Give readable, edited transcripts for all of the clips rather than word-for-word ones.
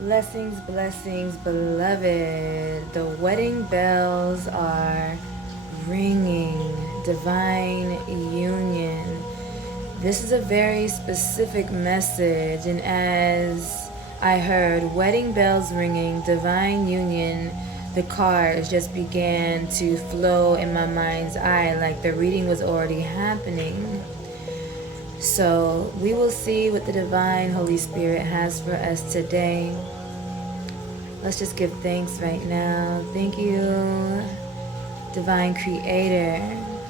Blessings, blessings, beloved. The wedding bells are ringing. Divine union. This is a very specific message, and as I heard wedding bells ringing, divine union, the cards just began to flow in my mind's eye like the reading was already happening. So we will see what the Divine Holy Spirit has for us today. Let's just give thanks right now. Thank you, Divine Creator,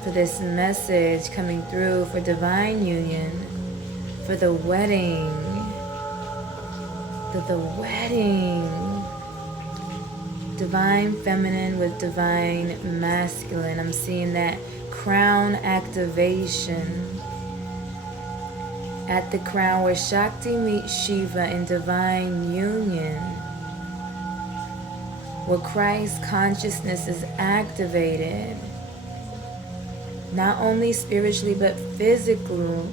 for this message coming through for divine union, for the wedding, the wedding. Divine feminine with divine masculine. I'm seeing that crown activation. At the crown where Shakti meets Shiva in divine union, where Christ consciousness is activated, not only spiritually but physical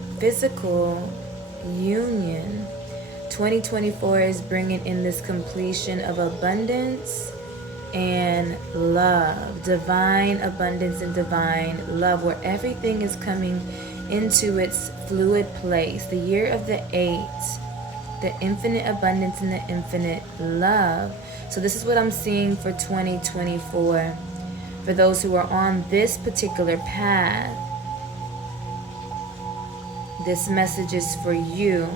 union. 2024 is bringing in this completion of abundance and love, divine abundance and divine love, where everything is coming into its fluid place. The year of the 8, the infinite abundance and the infinite love. So this is what I'm seeing for 2024. For those who are on this particular path, this message is for you.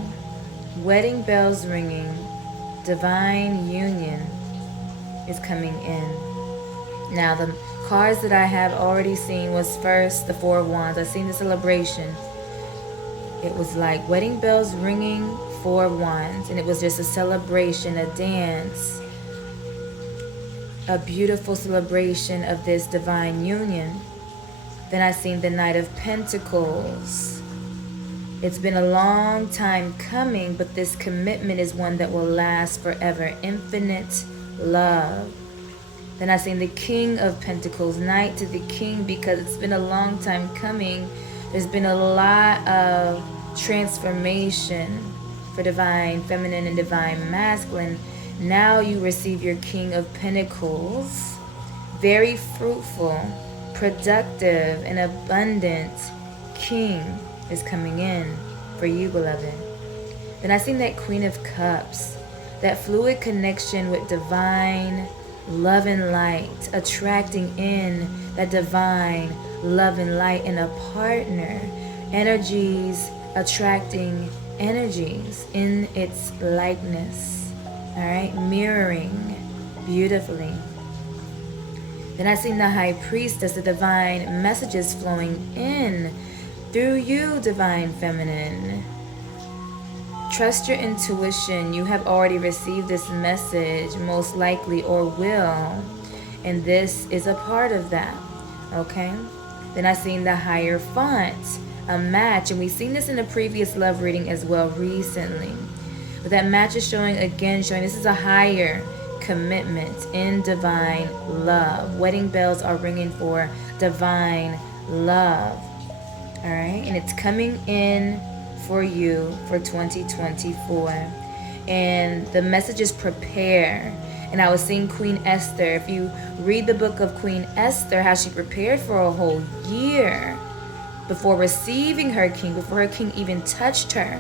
Wedding bells ringing, divine union is coming in. Now the cards that I have already seen was first the Four of Wands. I've seen the celebration. It was like wedding bells ringing, Four of Wands, and it was just a celebration, a dance, a beautiful celebration of this divine union. Then I seen the Knight of Pentacles. It's been a long time coming, but this commitment is one that will last forever. Infinite love. Then I seen the King of Pentacles, Knight to the King, because it's been a long time coming. There's been a lot of transformation for divine feminine and divine masculine. Now you receive your King of Pentacles. Very fruitful, productive, and abundant King is coming in for you, beloved. Then I seen that Queen of Cups, that fluid connection with divine love and light, attracting in that divine love and light in a partner. Energies attracting energies in its likeness. All right, mirroring beautifully. Then I seen the High Priestess, the divine messages flowing in through you, divine feminine. Trust your intuition. You have already received this message, most likely, or will. And this is a part of that. Okay? Then I seen the Hierophant, a match. And we've seen this in a previous love reading as well recently. But that match is showing again, showing this is a higher commitment in divine love. Wedding bells are ringing for divine love. All right? And it's coming in for you for 2024. And the message is prepare. And I was seeing Queen Esther. If you read the book of Queen Esther, how she prepared for a whole year before receiving her king, before her king even touched her.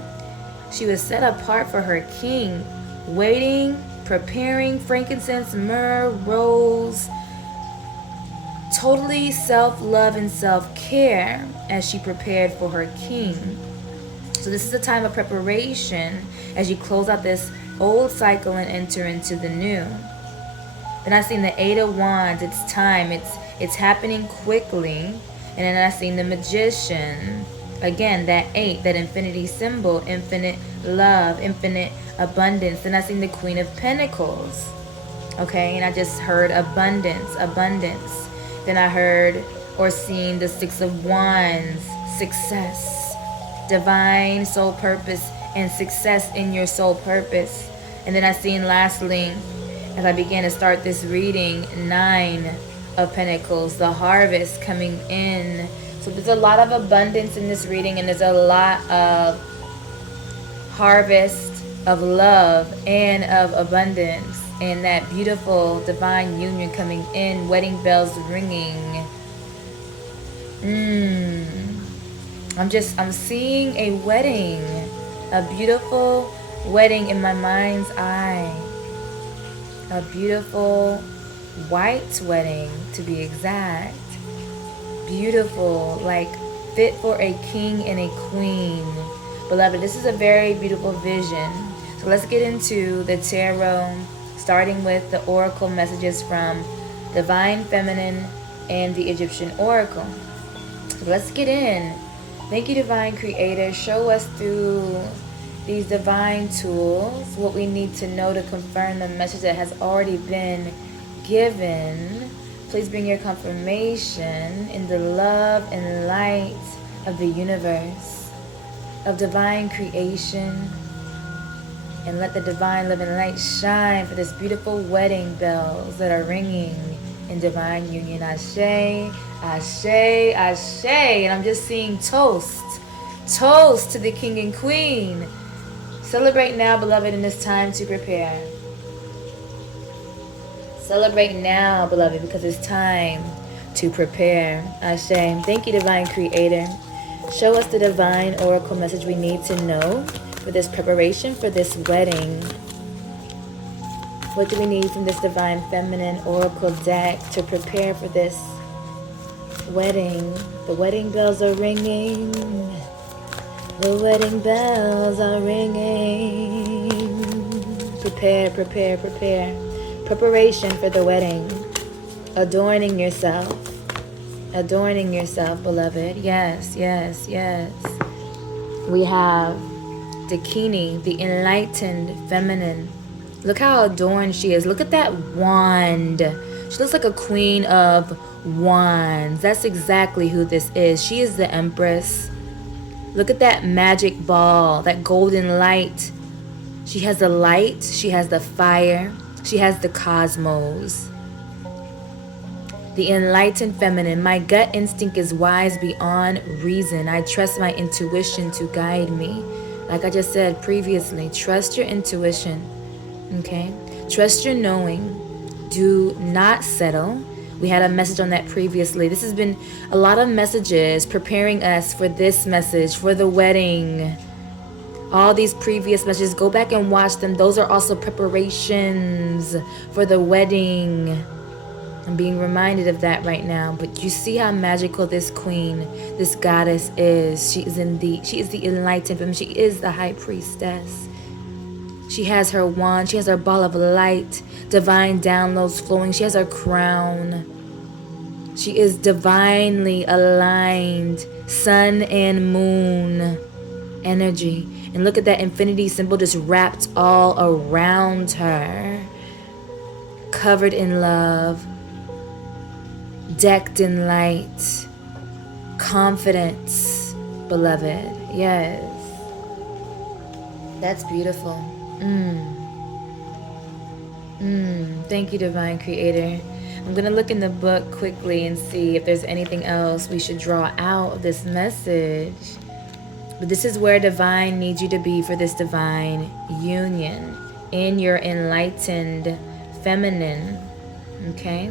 She was set apart for her king, waiting, preparing, frankincense, myrrh, rose, totally self-love and self-care as she prepared for her king. So this is a time of preparation as you close out this old cycle and enter into the new. Then I seen the Eight of Wands. It's time. It's happening quickly. And then I seen the Magician. Again, that 8, that infinity symbol, infinite love, infinite abundance. Then I seen the Queen of Pentacles. Okay, and I just heard abundance, abundance. Then I heard or seen the Six of Wands, success. Divine soul purpose and success in your soul purpose. And then I seen lastly, as I began to start this reading, 9 of Pentacles, the harvest coming in. So there's a lot of abundance in this reading, and there's a lot of harvest of love and of abundance, and that beautiful divine union coming in, wedding bells ringing. I'm seeing a wedding, a beautiful wedding in my mind's eye. A beautiful white wedding, to be exact. Beautiful, like fit for a king and a queen. Beloved, this is a very beautiful vision. So let's get into the tarot, starting with the oracle messages from Divine Feminine and the Egyptian Oracle. So let's get in. Thank you, Divine Creator. Show us through these divine tools what we need to know to confirm the message that has already been given. Please bring your confirmation in the love and light of the universe, of divine creation, and let the divine living light shine for this beautiful wedding bells that are ringing in divine union. Ashe, ashe, ashe. And I'm just seeing toast. Toast to the king and queen. Celebrate now, beloved, in this time to prepare. Celebrate now, beloved, because it's time to prepare. Ashe. Thank you, Divine Creator. Show us the divine oracle message we need to know for this preparation for this wedding. What do we need from this Divine Feminine Oracle deck to prepare for this wedding? The wedding bells are ringing. The wedding bells are ringing. Prepare, prepare, prepare. Preparation for the wedding. Adorning yourself. Adorning yourself, beloved. Yes, yes, yes. We have Dakini, the enlightened feminine. Look how adorned she is. Look at that wand. She looks like a queen of wands. That's exactly who this is. She is the Empress. Look at that magic ball, that golden light. She has the light. She has the fire. She has the cosmos. The enlightened feminine. My gut instinct is wise beyond reason. I trust my intuition to guide me. Like I just said previously, trust your intuition. Okay? Trust your knowing. Do not settle. We had a message on that previously. This has been a lot of messages preparing us for this message, for the wedding. All these previous messages, go back and watch them. Those are also preparations for the wedding. I'm being reminded of that right now. But you see how magical this queen, this goddess is. She is the enlightened woman. She is the high priestess. She has her wand. She has her ball of light. Divine downloads flowing. She has her crown. She is divinely aligned. Sun and moon energy. And look at that infinity symbol just wrapped all around her. Covered in love. Decked in light. Confidence, beloved. Yes. That's beautiful. Thank you, Divine Creator. I'm going to look in the book quickly and see if there's anything else we should draw out of this message. But this is where Divine needs you to be for this divine union in your enlightened feminine. Okay?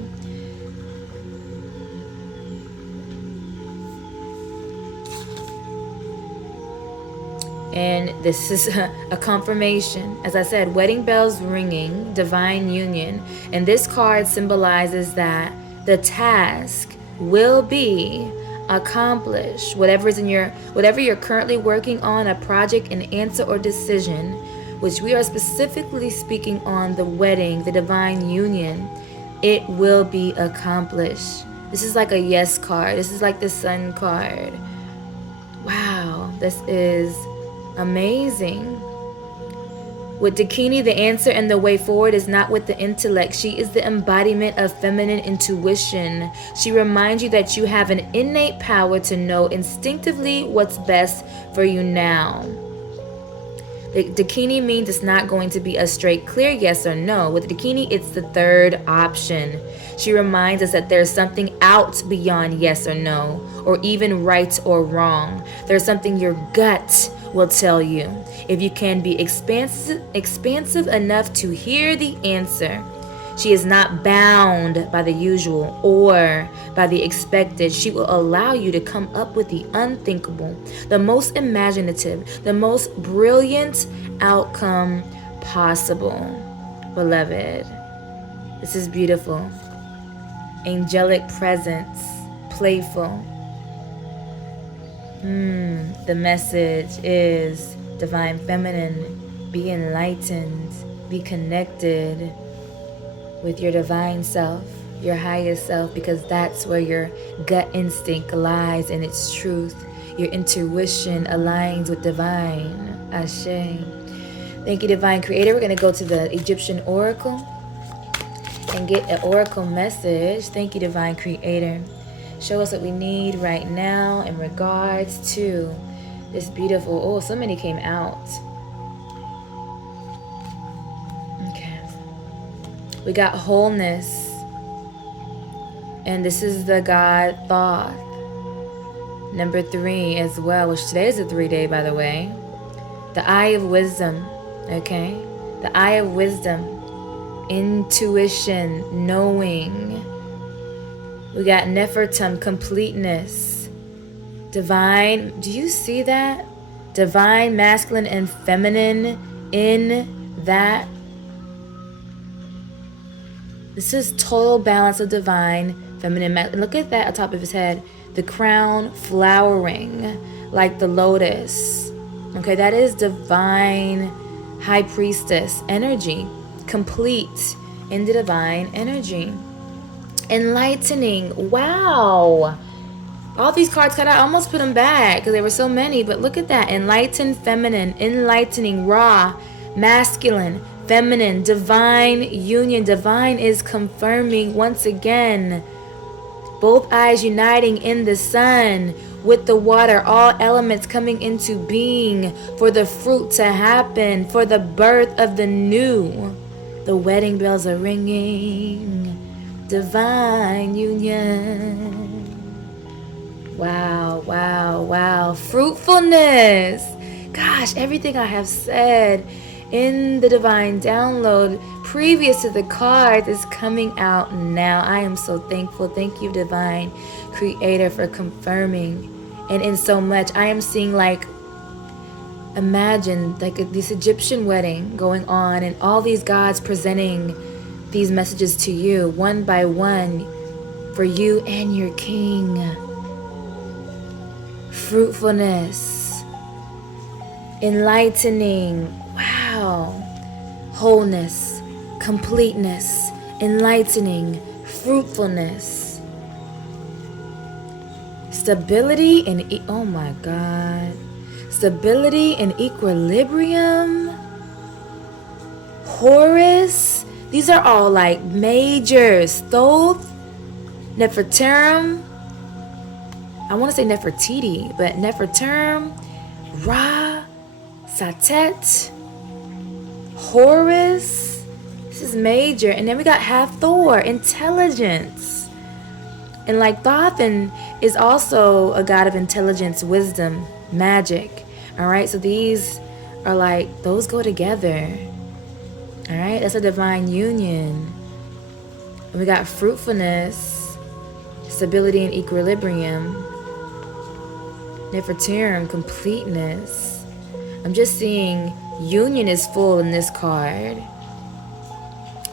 And this is a confirmation. As I said, wedding bells ringing, divine union. And this card symbolizes that the task will be accomplished. Whatever you're currently working on, a project, an answer, or decision, which we are specifically speaking on the wedding, the divine union, it will be accomplished. This is like a yes card. This is like the sun card. Wow, this is amazing. With Dakini, the answer and the way forward is not with the intellect. She is the embodiment of feminine intuition. She reminds you that you have an innate power to know instinctively what's best for you now. The Dakini means it's not going to be a straight, clear yes or no. With Dakini, it's the third option. She reminds us that there's something out beyond yes or no, or even right or wrong. There's something your gut will tell you. If you can be expansive enough to hear the answer, she is not bound by the usual or by the expected. She will allow you to come up with the unthinkable, the most imaginative, the most brilliant outcome possible. Beloved, this is beautiful. Angelic presence, playful. The message is divine feminine. Be enlightened. Be connected with your divine self, your highest self, because that's where your gut instinct lies in its truth. Your intuition aligns with divine. Ashe. Thank you, Divine Creator. We're going to go to the Egyptian Oracle and get an Oracle message. Thank you, Divine Creator. Show us what we need right now in regards to this beautiful... Oh, so many came out. Okay. We got wholeness. And this is the God Thoth. Number 3 as well, which today is a 3-day, by the way. The Eye of Wisdom. Okay? The Eye of Wisdom. Intuition. Knowing. We got Nefertum. Completeness. Divine. Do you see that? Divine, masculine, and feminine in that. This is total balance of divine, feminine, masculine. Look at that on top of his head. The crown flowering like the lotus. Okay, that is divine high priestess energy. Complete in the divine energy. Enlightening. Wow. All these cards cut out. I almost put them back because there were so many. But look at that. Enlightened, feminine. Enlightening, raw, masculine, feminine, divine union. Divine is confirming once again. Both eyes uniting in the sun with the water. All elements coming into being for the fruit to happen. For the birth of the new. The wedding bells are ringing. Divine union. Wow, wow, wow. Fruitfulness. Gosh, everything I have said in the divine download previous to the cards is coming out now. I am so thankful. Thank you, Divine Creator, for confirming. And in so much, I am seeing imagine this Egyptian wedding going on and all these gods presenting these messages to you one by one for you and your king. Fruitfulness, enlightening, wow, wholeness, completeness, enlightening, fruitfulness, stability and oh my God, stability and equilibrium. Horus, these are all majors. Thoth, Nefertum, I want to say Nefertiti, but Nefertum, Ra, Satet, Horus. This is major. And then we got Hathor, intelligence. And Thoth is also a god of intelligence, wisdom, magic. All right, so these are those go together. All right, that's a divine union. And we got fruitfulness, stability and equilibrium. Nefertum, completeness. I'm just seeing union is full in this card.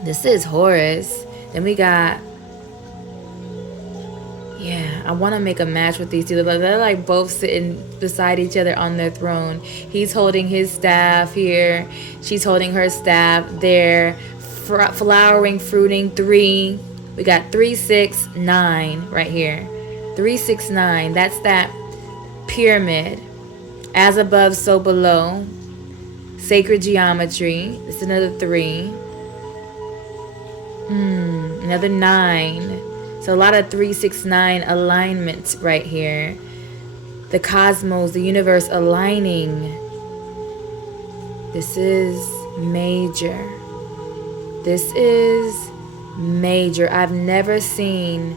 This is Horus. Then we got, I want to make a match with these two. They're both sitting beside each other on their throne. He's holding his staff here. She's holding her staff there. Flowering, fruiting, 3. We got 3, 6, 9 right here. 3, 6, 9. That's that pyramid. As above, so below. Sacred geometry. This is another 3. Another 9. So a lot of 3, 6, 9 alignment right here. The cosmos, the universe aligning. This is major. This is major. I've never seen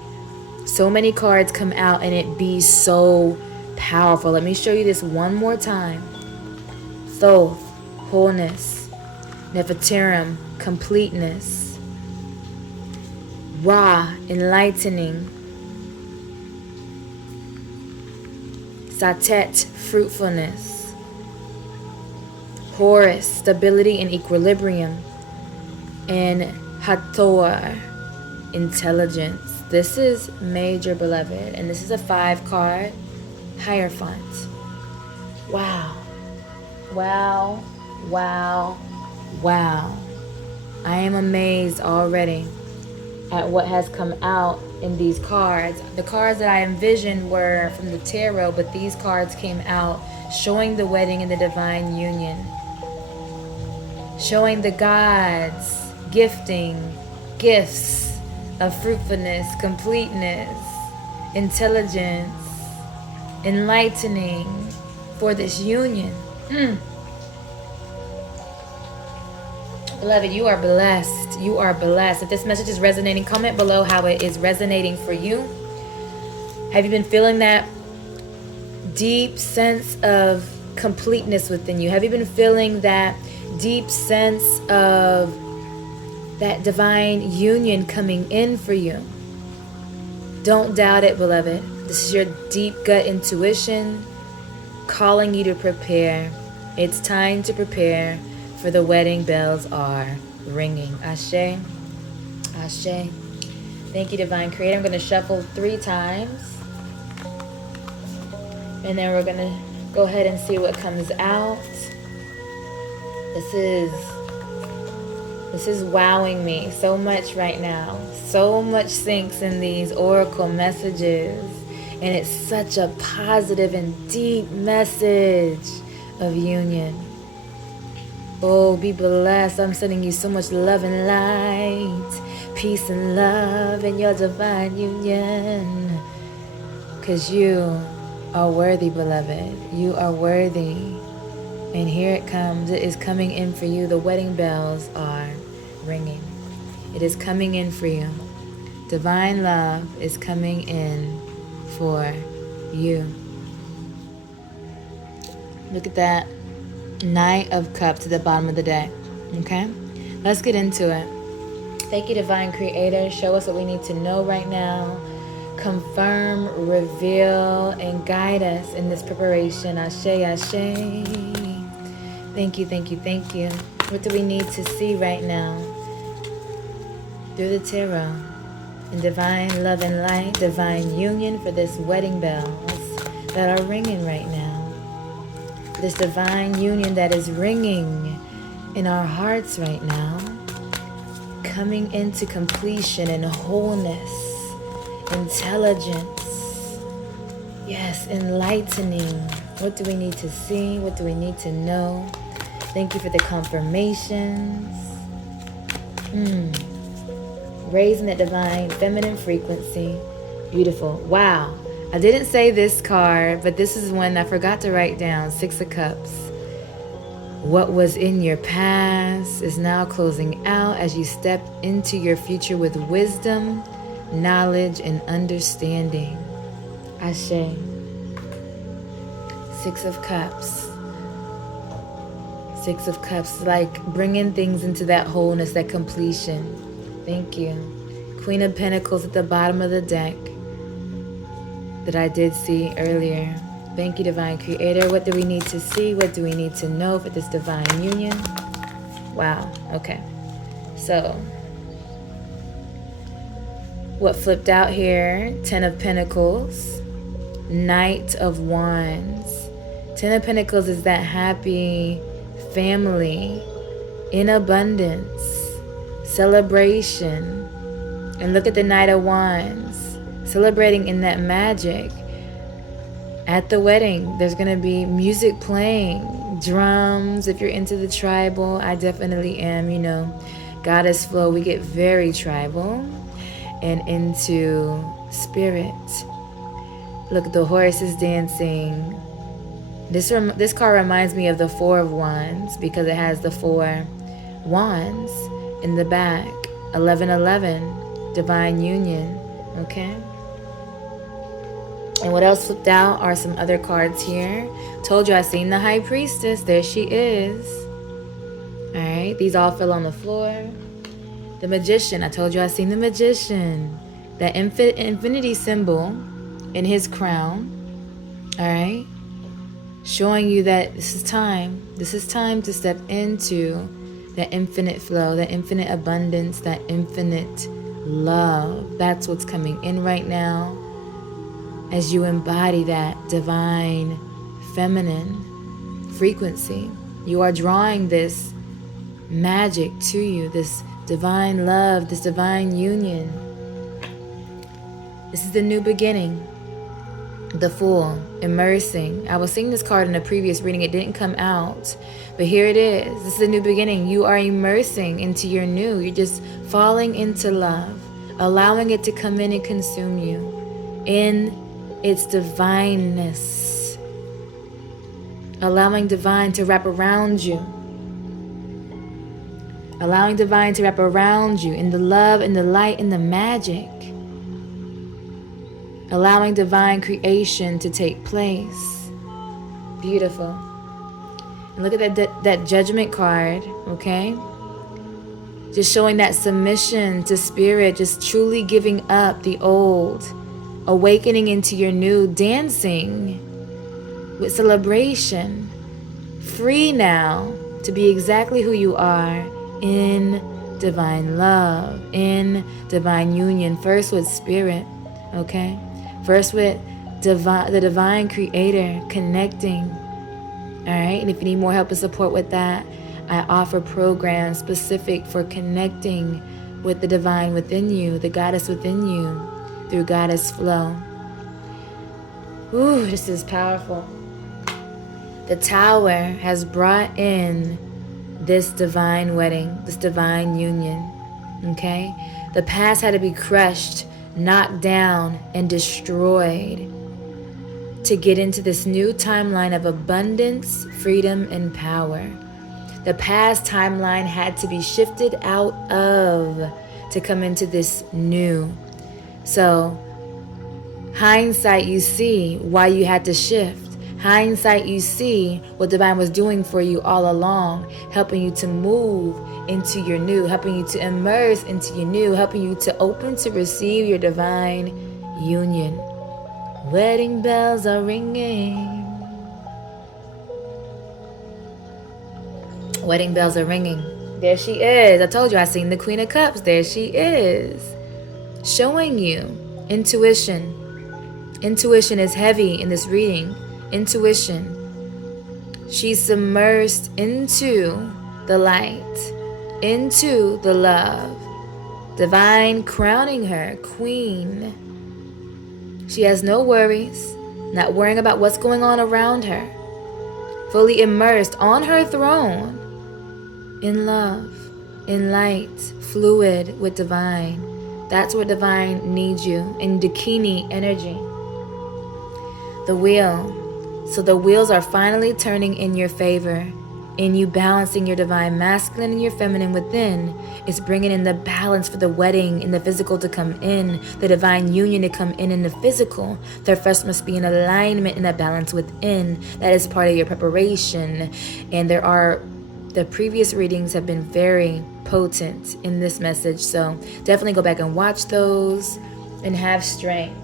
so many cards come out and it be so powerful. Let me show you this one more time. Thoth, wholeness. Nefertirim, completeness. Ra, enlightening. Satet, fruitfulness. Horus, stability and equilibrium. And Hathor, intelligence. This is major, beloved, and this is a 5-card Hierophant. Wow. Wow. Wow. Wow. I am amazed already at what has come out in these cards. The cards that I envisioned were from the tarot, but these cards came out showing the wedding and the divine union. Showing the gods gifting gifts of fruitfulness, completeness, intelligence, enlightening for this union. Beloved, you are blessed. You are blessed. If this message is resonating, comment below how it is resonating for you. Have you been feeling that deep sense of completeness within you? Have you been feeling that deep sense of that divine union coming in for you? Don't doubt it, beloved. This is your deep gut intuition calling you to prepare. It's time to prepare, for the wedding bells are ringing. Ashe. Ashe. Thank you, Divine Creator. I'm going to shuffle 3 times. And then we're going to go ahead and see what comes out. This is wowing me so much right now. So much syncs in these oracle messages. And it's such a positive and deep message of union. Oh, be blessed. I'm sending you so much love and light. Peace and love in your divine union. Because you are worthy, beloved. You are worthy. And here it comes. It is coming in for you. The wedding bells are ringing. It is coming in for you. Divine love is coming in for you. Look at that. Knight of Cups at the bottom of the deck. Okay? Let's get into it. Thank you, Divine Creator. Show us what we need to know right now. Confirm, reveal, and guide us in this preparation. Ashe, ashe. Thank you, thank you, thank you. What do we need to see right now? Through the tarot. In divine love and light, divine union for this wedding bells that are ringing right now. This divine union that is ringing in our hearts right now. Coming into completion and wholeness. Intelligence. Yes, enlightening. What do we need to see? What do we need to know? Thank you for the confirmations. Raising that divine feminine frequency. Beautiful. Wow. I didn't say this card, but this is one I forgot to write down. 6 of Cups. What was in your past is now closing out as you step into your future with wisdom, knowledge, and understanding. Ashe. 6 of Cups. 6 of Cups, like bringing things into that wholeness, that completion. Thank you. Queen of Pentacles at the bottom of the deck that I did see earlier. Thank you, Divine Creator. What do we need to see? What do we need to know for this divine union? Wow. Okay. So, what flipped out here? 10 of Pentacles. Knight of Wands. 10 of Pentacles is that happy family in abundance. Celebration. And look at the Knight of Wands. Celebrating in that magic. At the wedding, there's going to be music playing. Drums, if you're into the tribal. I definitely am, you know. Goddess Flow, we get very tribal. And into spirit. Look, the horse is dancing. This card reminds me of the 4 of Wands because it has the 4 wands in the back. 1111, divine union. Okay? And what else flipped out are some other cards here. Told you I seen the High Priestess. There she is. All right, these all fell on the floor. The Magician. I told you I seen the Magician. That infinity symbol in his crown. All right. Showing you that this is time. This is time to step into that infinite flow, that infinite abundance, that infinite love. That's what's coming in right now as you embody that divine feminine frequency. You are drawing this magic to you, this divine love, this divine union. This is the new beginning. The Fool, immersing. I was seeing this card in a previous reading. It didn't come out, but here it is. This is a new beginning. You are immersing into your new. You're just falling into love, allowing it to come in and consume you in its divineness, allowing divine to wrap around you, allowing divine to wrap around you in the love, in the light, in the magic. Allowing divine creation to take place. Beautiful. And look at that judgment card, okay? Just showing that submission to spirit, just truly giving up the old, awakening into your new, dancing with celebration. Free now to be exactly who you are in divine love, in divine union, first with spirit, okay? First with the divine creator, connecting. All right. And if you need more help and support with that, I offer programs specific for connecting with the divine within you, the goddess within you, through Goddess Flow. Ooh, this is powerful. The Tower has brought in this divine wedding, this divine union. Okay. The past had to be crushed, knocked down, and destroyed to get into this new timeline of abundance, freedom, and power. The past timeline had to be shifted out of to come into this new. So, hindsight, you see why you had to shift. Hindsight, you see what divine was doing for you all along, helping you to move into your new, helping you to immerse into your new, helping you to open to receive your divine union. Wedding bells are ringing. Wedding bells are ringing. There she is. I told you I seen the Queen of Cups. There she is. Showing you intuition. Intuition is heavy in this reading. Intuition. She's submersed into the light, into the love. Divine crowning her queen. She has no worries, not worrying about what's going on around her. Fully immersed on her throne in love, in light, fluid with divine. That's where divine needs you, in Dakini energy. The wheel. So the wheels are finally turning in your favor, in you balancing your divine masculine and your feminine within. It's bringing in the balance for the wedding in the physical to come in, the divine union to come in the physical. There first must be an alignment and a balance within. That is part of your preparation. And the previous readings have been very potent in this message. So definitely go back and watch those and have strength.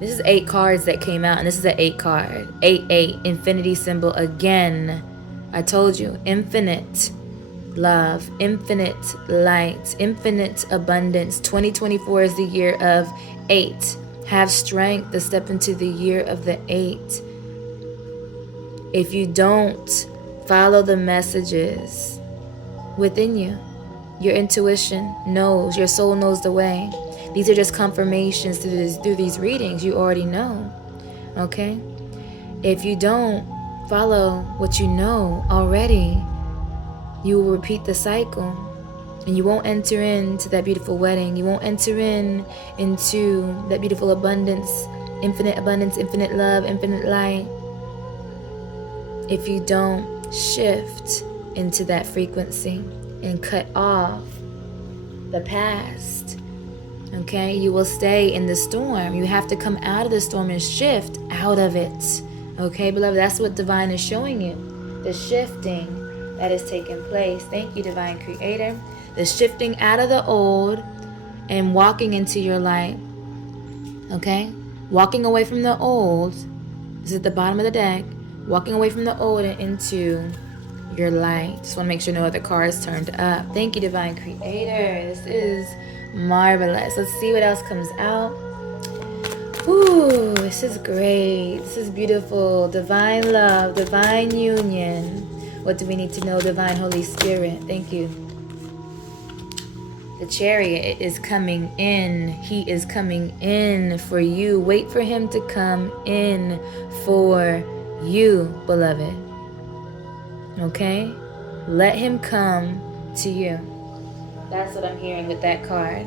This is 8 cards that came out, and this is an 8 card. 8, infinity symbol again. I told you, infinite love, infinite light, infinite abundance. 2024 is the year of 8. Have strength to step into the year of the 8. If you don't follow the messages within you, your intuition knows, your soul knows the way. These are just confirmations through these readings. You already know, okay? If you don't follow what you know already, you will repeat the cycle, and you won't enter into that beautiful wedding. You won't enter into that beautiful abundance, infinite love, infinite light. If you don't shift into that frequency and cut off the past, Okay, you will stay in the storm. You have to come out of the storm and shift out of it. Okay, beloved, that's what divine is showing you. The shifting that is taking place. Thank you, divine creator. The shifting out of the old and walking into your light. Okay, walking away from the old. This is at the bottom of the deck. Walking away from the old and into your light. Just want to make sure no other cards turned up. Thank you, divine creator. This is marvelous. Let's see what else comes out. Ooh, this is great. This is beautiful. Divine love, divine union. What do we need to know? Divine Holy Spirit. Thank you. The Chariot is coming in. He is coming in for you. Wait for him to come in for you, beloved. Okay? Let him come to you. That's what I'm hearing with that card.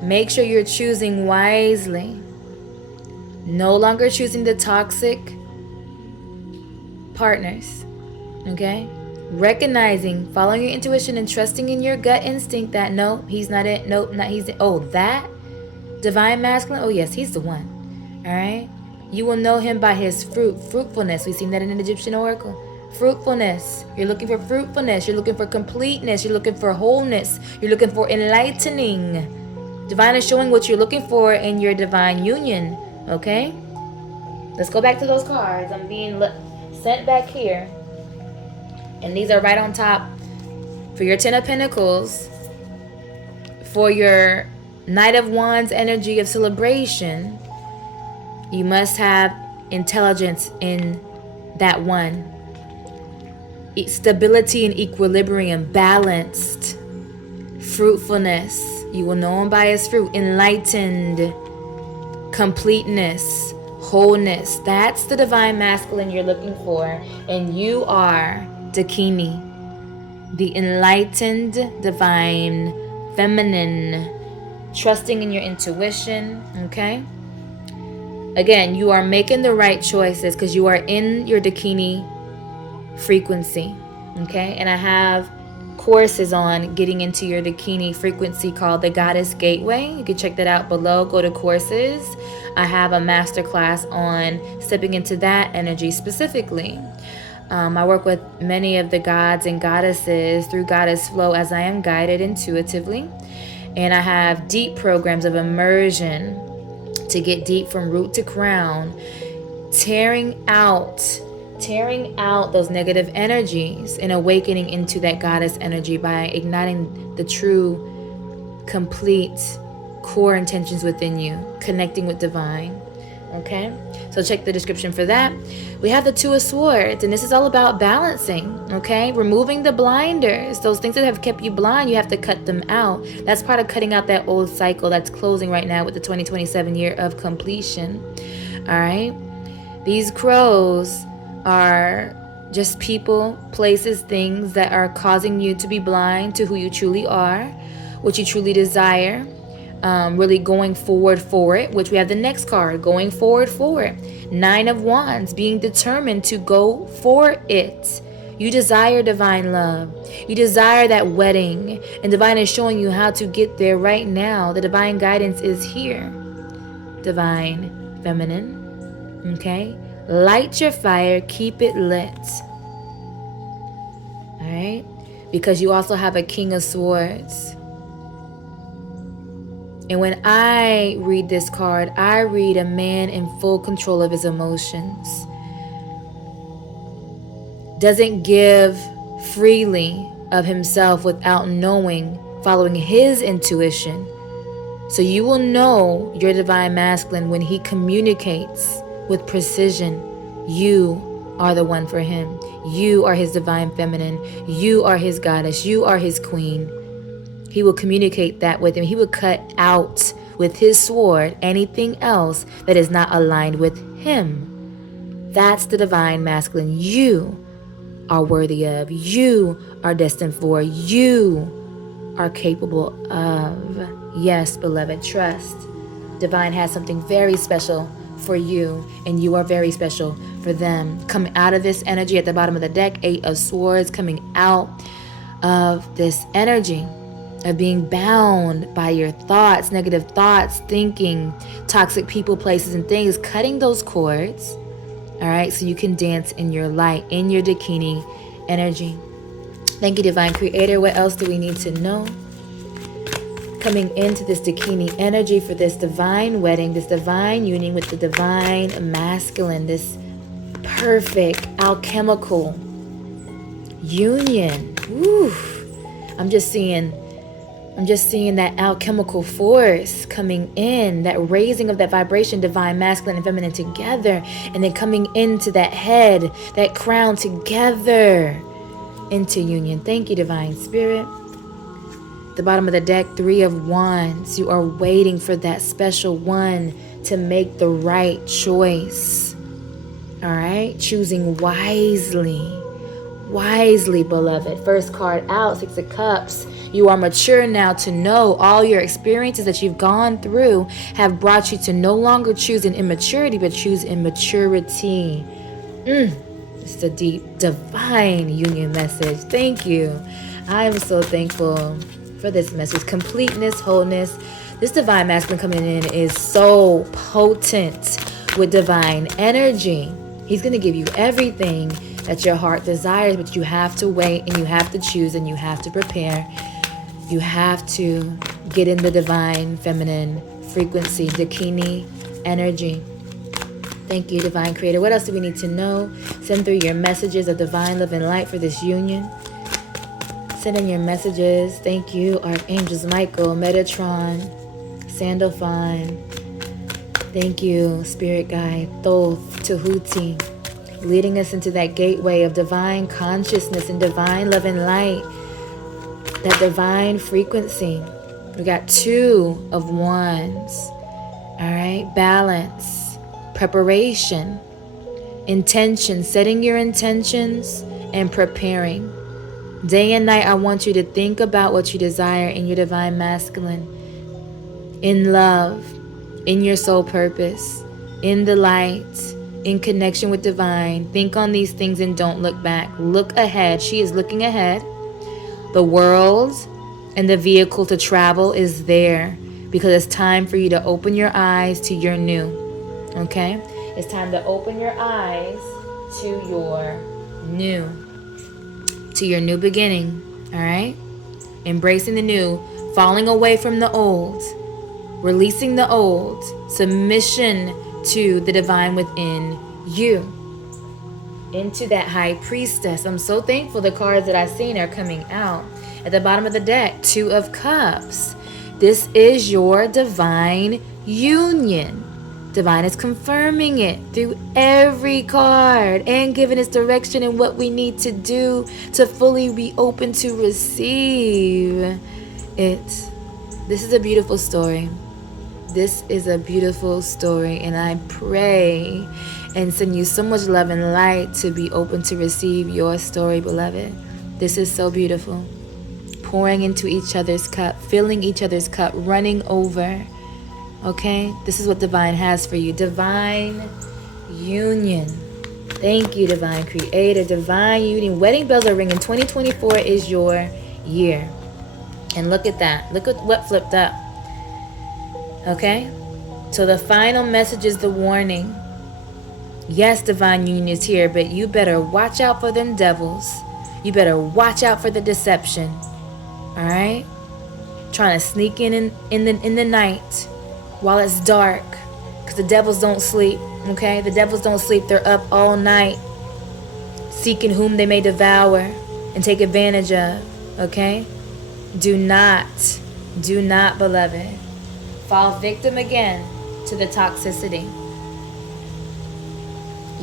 Make sure you're choosing wisely. No longer choosing the toxic partners. Okay? Recognizing, following your intuition and trusting in your gut instinct that no, he's not it. Nope, not he's it. Oh, that divine masculine. Oh, yes, he's the one. All right? You will know him by his fruitfulness. We've seen that in an Egyptian oracle. Fruitfulness. You're looking for fruitfulness. You're looking for completeness. You're looking for wholeness. You're looking for enlightening. Divine is showing what you're looking for in your divine union. Okay? Let's go back to those cards. I'm being sent back here. And these are right on top for your Ten of Pentacles. For your Knight of Wands energy of celebration. You must have intelligence in that one. Stability and equilibrium, balanced, fruitfulness. You will know him by his fruit. Enlightened, completeness, wholeness. That's the divine masculine you're looking for. And you are Dakini, the enlightened divine feminine, trusting in your intuition. Okay? Again, you are making the right choices because you are in your Dakini frequency. Okay? And I have courses on getting into your Dakini frequency called the Goddess Gateway. You can check that out below. Go to courses. I have a masterclass on stepping into that energy specifically. I work with many of the gods and goddesses through Goddess Flow as I am guided intuitively. And I have deep programs of immersion to get deep from root to crown, tearing out those negative energies and awakening into that goddess energy by igniting the true, complete core intentions within you, connecting with divine. Okay? So check the description for that. We have the Two of Swords, and this is all about balancing, okay? Removing the blinders. Those things that have kept you blind, you have to cut them out. That's part of cutting out that old cycle that's closing right now with the 2027 year of completion. All right? These crows are just people, places, things that are causing you to be blind to who you truly are, what you truly desire. Really going forward for it, which we have the next card, going forward for it. Nine of Wands, being determined to go for it. You desire divine love. You desire that wedding. And divine is showing you how to get there right now. The divine guidance is here. Divine feminine. Okay? Light your fire. Keep it lit. Alright? Because you also have a King of Swords. And when I read this card, I read a man in full control of his emotions. Doesn't give freely of himself without knowing, following his intuition. So you will know your divine masculine when he communicates with precision. You are the one for him. You are his divine feminine. You are his goddess. You are his queen. He will communicate that with him. He will cut out with his sword anything else that is not aligned with him. That's the divine masculine you are worthy of. You are destined for. You are capable of. Yes, beloved, trust. Divine has something very special for you, and you are very special for them. Coming out of this energy at the bottom of the deck, Eight of Swords, coming out of this energy. of being bound by your thoughts, negative thoughts, thinking, toxic people, places, and things, cutting those cords, all right, so you can dance in your light, in your Dakini energy. Thank you, Divine Creator. What else do we need to know? Coming into this Dakini energy for this divine wedding, this divine union with the divine masculine, this perfect alchemical union. Woo. I'm just seeing that alchemical force coming in, that raising of that vibration, divine masculine and feminine together, and then coming into that head, that crown together into union. Thank you, Divine Spirit. The bottom of the deck, 3 of Wands. You are waiting for that special one to make the right choice. All right? Choosing wisely. Wisely, beloved. First card out, 6 of Cups. You are mature now to know all your experiences that you've gone through have brought you to no longer choose in immaturity, but choose in maturity. It's a deep, divine union message. Thank you. I am so thankful for this message. Completeness, wholeness. This divine masculine coming in is so potent with divine energy. He's going to give you everything that your heart desires, but you have to wait, and you have to choose, and you have to prepare. You have to get in the divine feminine frequency, Dakini energy. Thank you, Divine Creator. What else do we need to know? Send through your messages of divine love and light for this union. Send in your messages. Thank you, Archangels Michael, Metatron, Sandalphon. Thank you, Spirit Guide, Thoth, Tahuti, leading us into that gateway of divine consciousness and divine love and light, that divine frequency. We got 2 of Wands. All right, balance, preparation, intention, setting your intentions and preparing. Day and night, I want you to think about what you desire in your divine masculine, in love, in your soul purpose, in the light, in connection with divine. Think on these things and don't look back. Look ahead. She is looking ahead. The world and the vehicle to travel is there, because it's time for you to open your eyes to your new. Okay? It's time to open your eyes to your new. To your new beginning. All right? Embracing the new. Falling away from the old. Releasing the old. Submission to the divine within you. Into that High Priestess. I'm so thankful the cards that I've seen are coming out. At the bottom of the deck, 2 of Cups. This is your divine union. Divine is confirming it through every card and giving us direction in what we need to do to fully be open to receive it. This is a beautiful story. This is a beautiful story, and I pray and send you so much love and light to be open to receive your story, beloved. This is so beautiful. Pouring into each other's cup, filling each other's cup, running over. Okay? This is what divine has for you. Divine union. Thank you, Divine Creator. Divine union. Wedding bells are ringing. 2024 is your year. And look at that. Look at what flipped up. Okay? So the final message is the warning. Yes, divine union is here, but you better watch out for them devils. You better watch out for the deception. All right? Trying to sneak in the night while it's dark, because the devils don't sleep. Okay? The devils don't sleep. They're up all night seeking whom they may devour and take advantage of. Okay? Do not, beloved, fall victim again to the toxicity.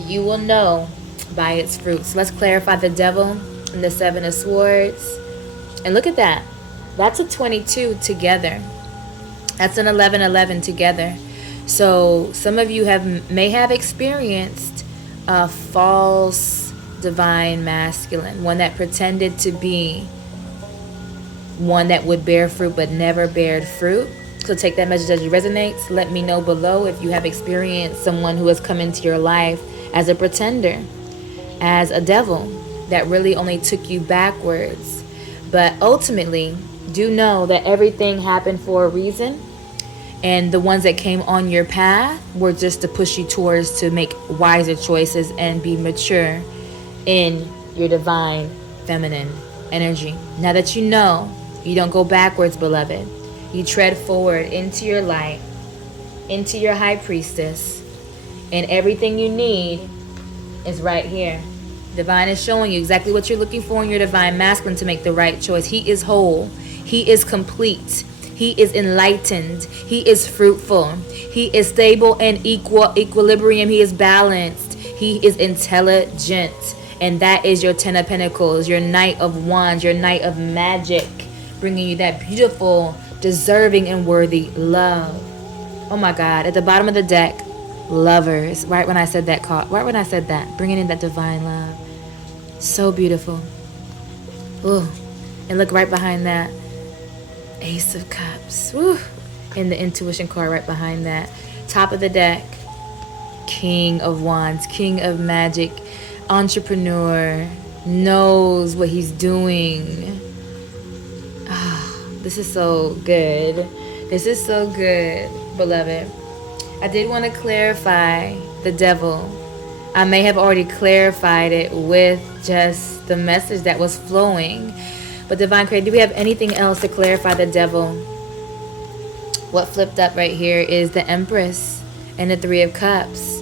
You will know by its fruits. Let's clarify the devil and the 7 of Swords. And look at that. That's a 22 together. That's an 11 together. So some of you may have experienced a false divine masculine, one that pretended to be one that would bear fruit but never bared fruit. So take that message as it resonates. Let me know below if you have experienced someone who has come into your life as a pretender, as a devil that really only took you backwards. But ultimately, Do know that everything happened for a reason, and the ones that came on your path were just to push you towards to make wiser choices and be mature in your divine feminine energy. Now that you know, you don't go backwards, beloved. You tread forward into your light, into your high priestess, and everything you need is right here. Divine is showing you exactly what you're looking for in your divine masculine to make the right choice. He is whole. He is complete. He is enlightened. He is fruitful. He is stable and equilibrium. He is balanced. He is intelligent. And that is your Ten of Pentacles, your Knight of Wands, your Knight of Magic, bringing you that beautiful, deserving, and worthy love. Oh my God, at the bottom of the deck, Lovers. Right when I said that card, right when I said that, bringing in that divine love. So beautiful. Ooh. And look right behind that, Ace of Cups. Woo. And the Intuition card right behind that. Top of the deck, King of Wands, King of Magic, entrepreneur, knows what he's doing. This is so good. This is so good, beloved. I did want to clarify the devil. I may have already clarified it with just the message that was flowing. But Divine Creator, do we have anything else to clarify the devil? What flipped up right here is the Empress and the Three of Cups.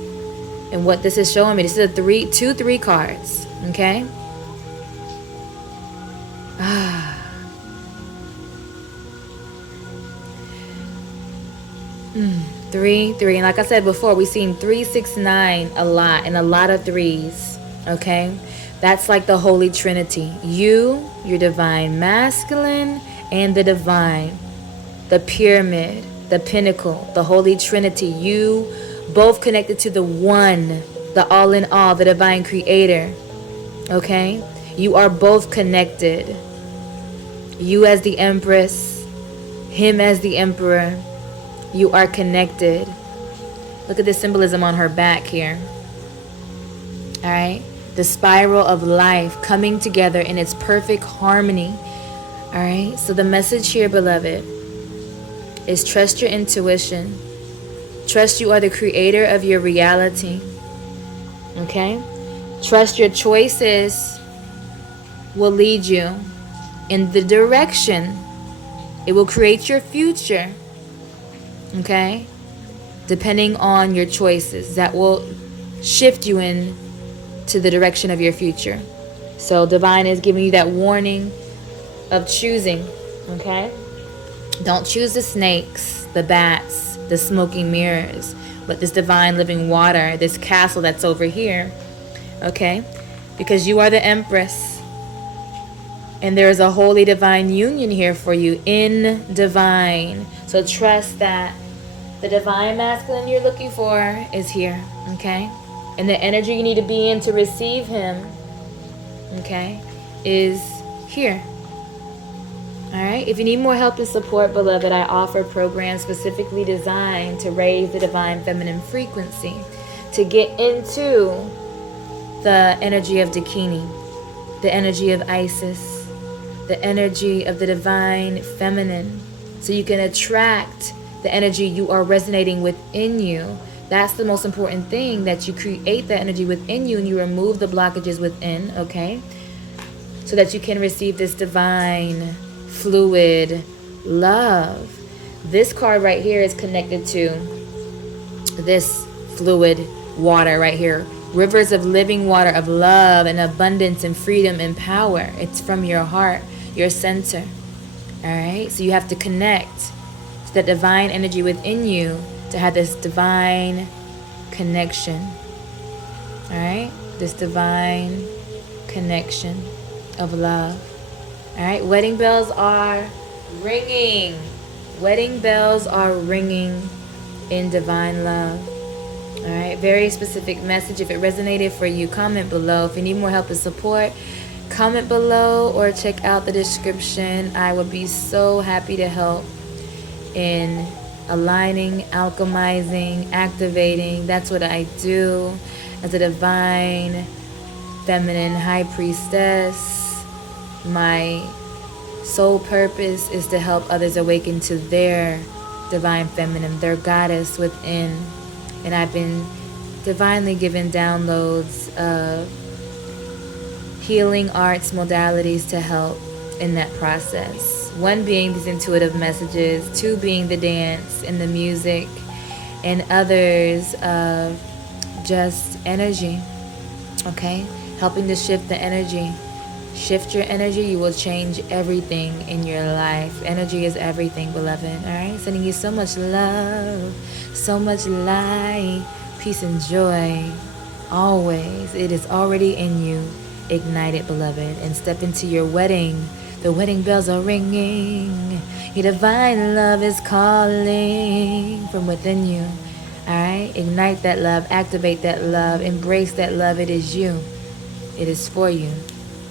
And what this is showing me, this is a two three cards. Okay? Three, and like I said before, we've seen 3, 6, 9 a lot, and a lot of threes. Okay, that's like the Holy Trinity. You, your divine masculine, and the divine, the pyramid, the pinnacle, the Holy Trinity. You both connected to the one, the all in all, the divine creator. Okay, you are both connected. You as the Empress, him as the Emperor. You are connected. Look at the symbolism on her back here. All right. The spiral of life coming together in its perfect harmony. All right. So the message here, beloved, is trust your intuition. Trust you are the creator of your reality. Okay. Trust your choices will lead you in the direction. It will create your future. Okay, depending on your choices, that will shift you in to the direction of your future. So divine is giving you that warning of choosing. Okay, don't choose the snakes, the bats, the smoking mirrors, but this divine living water, this castle that's over here. Okay, because you are the Empress, and there is a holy divine union here for you in divine. So trust that the divine masculine you're looking for is here, okay? And the energy you need to be in to receive him, okay, is here. All right? If you need more help and support, beloved, I offer programs specifically designed to raise the divine feminine frequency, to get into the energy of Dakini, the energy of Isis, the energy of the divine feminine, so you can attract the energy you are resonating within you. That's the most important thing, that you create that energy within you and you remove the blockages within, okay? So that you can receive this divine, fluid love. This card right here is connected to this fluid water right here. Rivers of living water of love and abundance and freedom and power. It's from your heart, your center. All right? So you have to connect to the divine energy within you to have this divine connection. All right? This divine connection of love. All right? Wedding bells are ringing. Wedding bells are ringing in divine love. All right? Very specific message. If it resonated for you, comment below. If you need more help and support, comment below or check out the description. I would be so happy to help in aligning, alchemizing, activating. That's what I do as a divine feminine high priestess. My sole purpose is to help others awaken to their divine feminine, their goddess within. And I've been divinely given downloads of healing arts modalities to help in that process. One being these intuitive messages, two being the dance and the music, and others of just energy, okay? Helping to shift the energy. Shift your energy, you will change everything in your life. Energy is everything, beloved, all right? Sending you so much love, so much light, peace and joy, always. It is already in you. Ignite it, beloved, and step into your wedding. The wedding bells are ringing. Your divine love is calling from within you, all right? Ignite that love, activate that love, embrace that love. It is you. It is for you.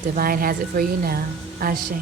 Divine has it for you now. Ashe.